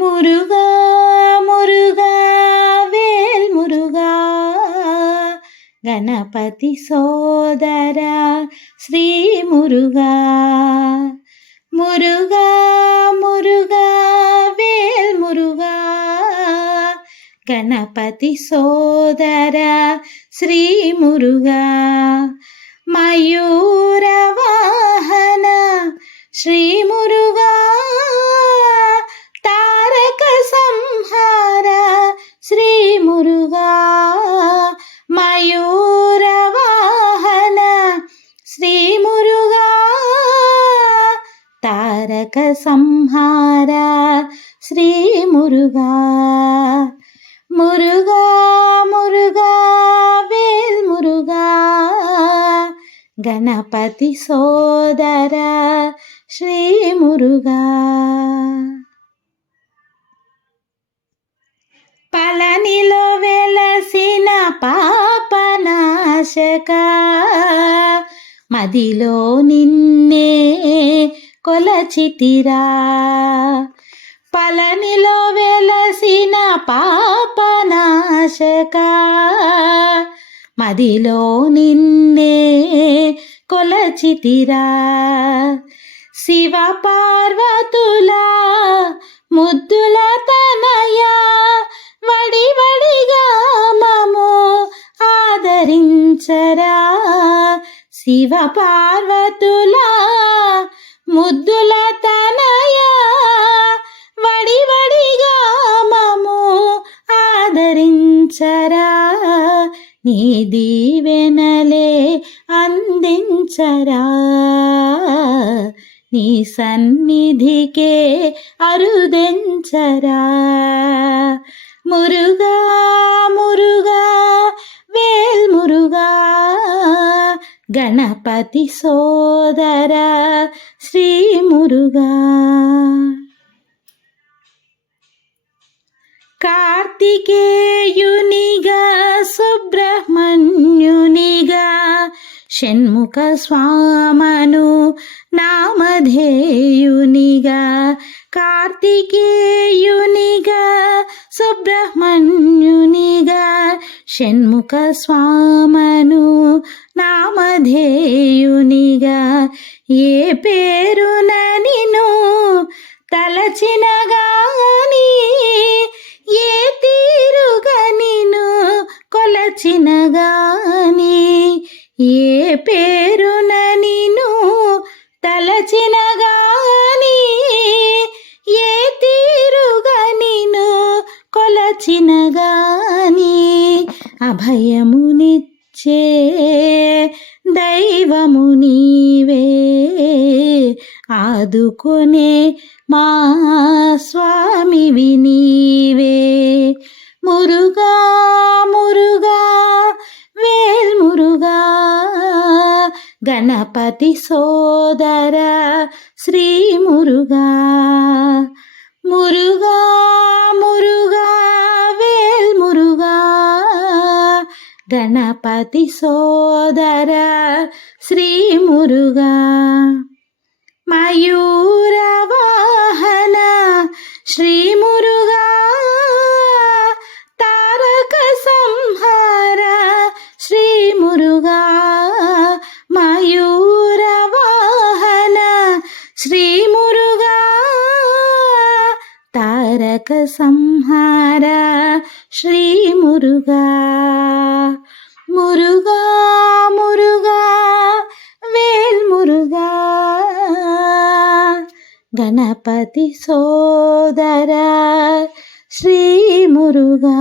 మురుగా మురుగా వేల్ మురుగా గణపతి సోదర శ్రీ మురుగా మురుగా మురుగా వేల్ మురుగా గణపతి సోదర శ్రీ మురుగా మయూర వాహన శ్రీ మురుగా తారక సంహార శ్రీ మురుగా మయూర వాహన శ్రీ మురుగా తారక సంహార శ్రీ మురుగా మురుగా మురుగా వేల్ మురుగా గణపతి సోదర శ్రీ మురుగా పళనిలో వెలసిన పాపనాశక మదిలో నిన్నే కొలచితిరా పళనిలో వెలసిన పాపనాశక మదిలో నిన్నే కొలచితిరా శివ పార్వతుల ముద్దుల తనయ వడి వడిగా మము ఆదరించరా శివ పార్వతుల ముద్దుల తనయ వడి వడిగా మము ఆదరించరా నీ దీవెనలే అందించరా నీ సన్నిధికే అరుదెంచరా మురుగా మురుగా వేల్ మురుగా గణపతి సోదర శ్రీ మురుగా కార్తికేయునిగా సుబ్రహ్మణ్యునిగా షణ్ముఖ స్వామను నామధేయునిగా కార్తికేయునిగా సుబ్రహ్మణ్యునిగా షణ్ముఖ స్వామను నామధేయునిగా ఏ పేరున నిన్ను తలచిన గాని ఏ తీరుగా నిన్ను కొలచిన గాని ఏ పేరున నిన్ను తలచిన గాని ఏ తీరుగా నిన్ను కొలచిన గాని అభయమునిచ్చే దైవము నీవే ఆదుకొనే మా స్వామివి నీవే మురుగా మురుగా వేల్ మురుగా గణపతి సోదర శ్రీ మురుగా మురుగా మురుగా వేల్ మురుగా గణపతి సోదర శ్రీ మురుగా మయూర వాహన శ్రీ మురుగా తారక సంహార శ్రీ మురుగా మయూర వాహన శ్రీ మురుగా తారక సంహార శ్రీ మురుగా మురుగా మురుగా వేల్ మురుగా గణపతి సోదర శ్రీ మురుగా